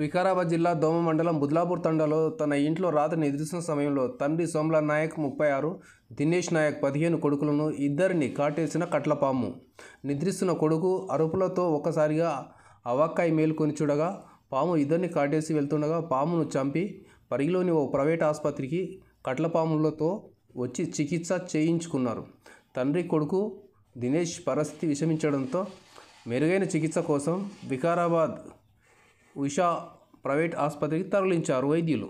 వికారాబాద్ జిల్లా దోమ మండలం బుద్లాపూర్ తండాలో తన ఇంట్లో రాత్రి నిద్రిస్తున్న సమయంలో తండ్రి సోమ్లా నాయక్ 36, దినేష్ నాయక్ 15 కొడుకులను ఇద్దరిని కాటేసిన కట్లపాము. నిద్రిస్తున్న కొడుకు అరుపులతో ఒక్కసారిగా అవాక్కై మేలుకొని చూడగా పాము ఇద్దరిని కాటేసి వెళ్తుండగా పామును చంపి పరిగిలోని ఓ ప్రైవేట్ ఆసుపత్రికి కట్లపాములతో వచ్చి చికిత్స చేయించుకున్నారు. తండ్రి కొడుకు దినేష్ పరిస్థితి విషమించడంతో మెరుగైన చికిత్స కోసం వికారాబాద్ ఉషా ప్రైవేట్ ఆసుపత్రికి తరలించారు వైద్యులు.